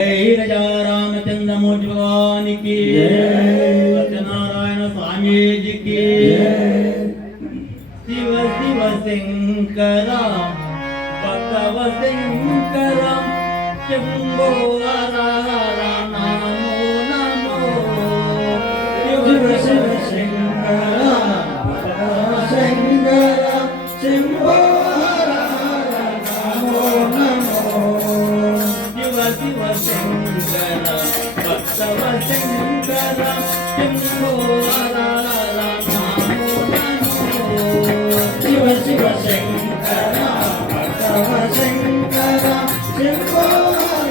जय राजा रामचंद्रमूर्ति भगवान की सत्यनारायण स्वामी जी की शिव शिव शंकर भक्तव शंकर शंभो हर हर नमो नमो शिव शिव शंकर भक्तव शंकर शंभो हर हर नमो नमो शिव शिव शंकर भक्तव शंकर शंभो हर हर नमो नमो शिव शिव शंकर भक्तव शंकर शंभो हर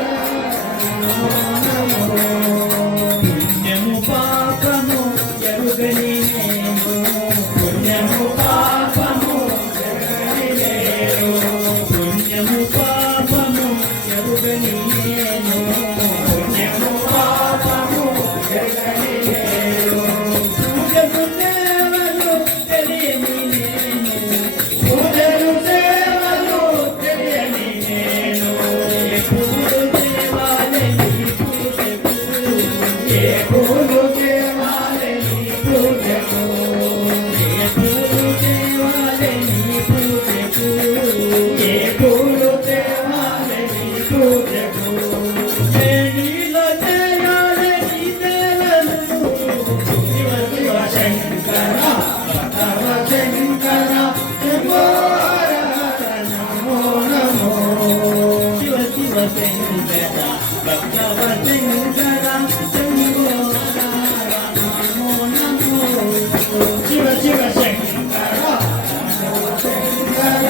नमो नमो पुण्यము పాపము ఎరుగని నేను పుణ్యము పాపము ఎరుగని నేను పుణ్యము పాపము ఎరుగని నేను పుణ్యము పాపము ఎరుగని నేను పూజలు సేవలు తెలియని నేను పూజలు సేవలు తెలియని నేను పూలు దేవాలే నీ పూజకు ఏ పూలు దేవాలే నీ పూజకు ఏ పూలు దేవాలే నీ పూజకు ఏ పూలు దేవాలే నీ పూజకు నీలో చేయాలి నీ సేవలు శివ శివ శంకర భక్తవ శంకర శంభో హర హర నమో నమో శివ శివ శంకర భక్తవ శంకర శంభో హర హర నమో నమో శివ శివ శంకర భక్తవ శంకర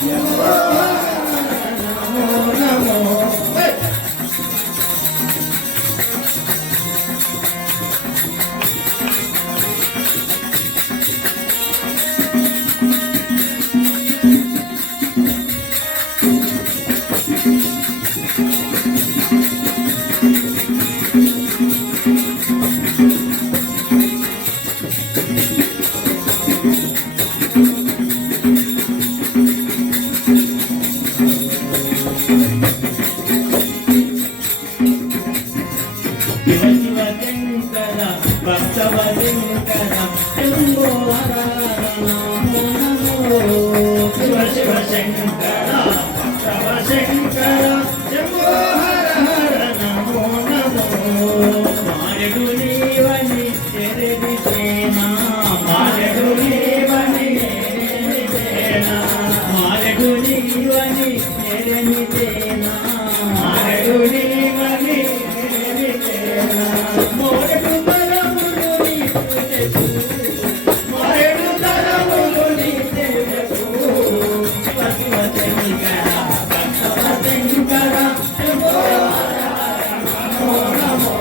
శంభో హర హర నమో నమో శివ శివ శంకర భక్తవ శంకర శంభో హర హర నమో నమో శివ శివ శంకర భక్తవ శంకర శంభో హర హర నమో నమో మారెడు నీవని తెరదితేనా మారెడు నీవని తెరదితేనా మారెడు నీవని తెరదితేనా మారెడు నీవని మోరెడు తరములు నీ పూజకు మోరెడు తరములు నీ పూజకు శివ శివ శంకర భక్తవ శంకర శంభో హర హర నమో నమో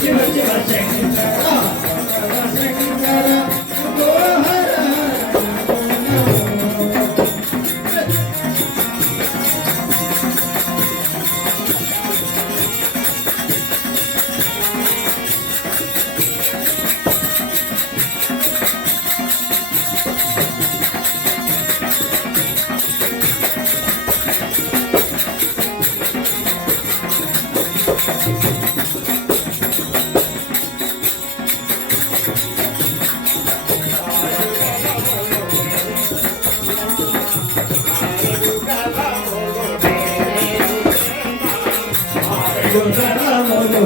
శివ శివ శంకర భక్తవ శంకర శంభో హర హర నమో నమో గుణములు